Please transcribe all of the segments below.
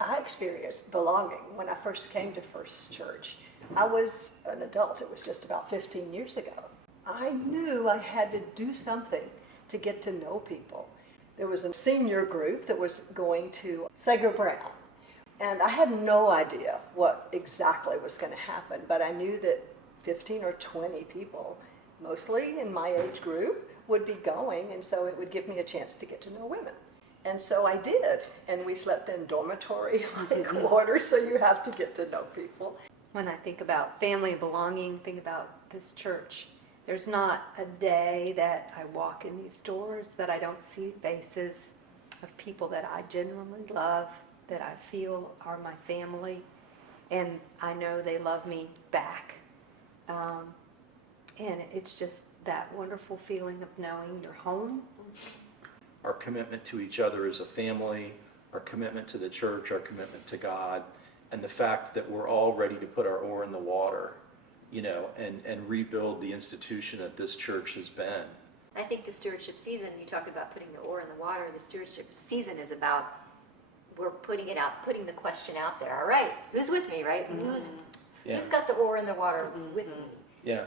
I experienced belonging when I first came to First Church. I was an adult. It was just about 15 years ago. I knew I had to do something to get to know people. There was a senior group that was going to Sager Brown, and I had no idea what exactly was going to happen, but I knew that 15 or 20 people, mostly in my age group, would be going, and so it would give me a chance to get to know women. And so I did, and we slept in dormitory-like quarters, so you have to get to know people. When I think about family and belonging, think about this church. There's not a day that I walk in these doors that I don't see faces of people that I genuinely love, that I feel are my family, and I know they love me back. And it's just that wonderful feeling of knowing you're home. Our commitment to each other as a family, our commitment to the church, our commitment to God, and the fact that we're all ready to put our oar in the water, and rebuild the institution that this church has been. I think the stewardship season, you talked about putting the oar in the water, the stewardship season is about, we're putting it out, putting the question out there. All right, who's with me, right? Who's got the oar in the water with me? Yeah,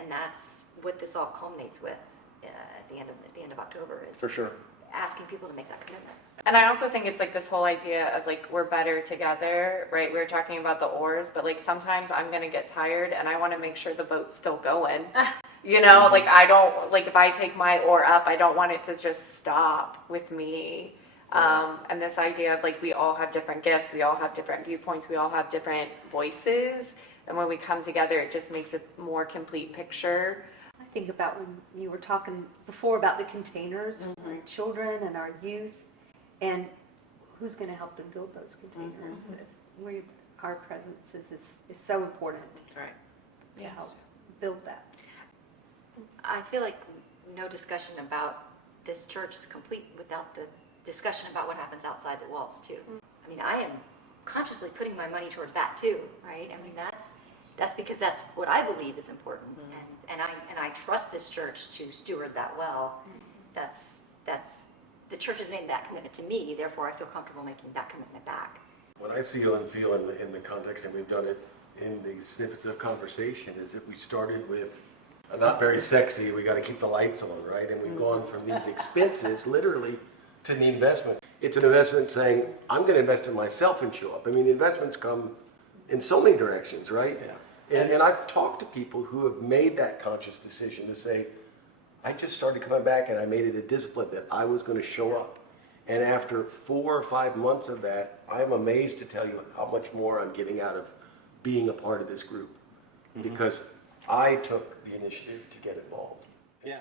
And that's what this all culminates with at the end of October, is for sure. asking people to make that commitment. And I also think it's like this whole idea of like, we're better together, right? We were talking about the oars, but like sometimes I'm going to get tired and I want to make sure the boat's still going. Like I don't, like if I take my oar up, I don't want it to just stop with me. And this idea of like, we all have different gifts, we all have different viewpoints, we all have different voices. And when we come together, it just makes a more complete picture. I think about when you were talking before about the containers, our children and our youth, and who's going to help them build those containers. Our presence is so important to help build that. I feel like no discussion about this church is complete without the discussion about what happens outside the walls too. I mean, I am consciously putting my money towards that too, right? I mean, that's because that's what I believe is important, and I trust this church to steward that well. That's the church has made that commitment to me, therefore I feel comfortable making that commitment back. What I see and feel in the context, and we've done it in these snippets of conversation, is that we started with not very sexy, we got to keep the lights on, right? And we've gone from these expenses, literally, to the investment. It's an investment saying, I'm going to invest in myself and show up. I mean, the investments come in so many directions, right? Yeah. And I've talked to people who have made that conscious decision to say, I just started coming back and I made it a discipline that I was going to show up. And after 4 or 5 months of that, I'm amazed to tell you how much more I'm getting out of being a part of this group. Because I took the initiative to get involved. Yeah.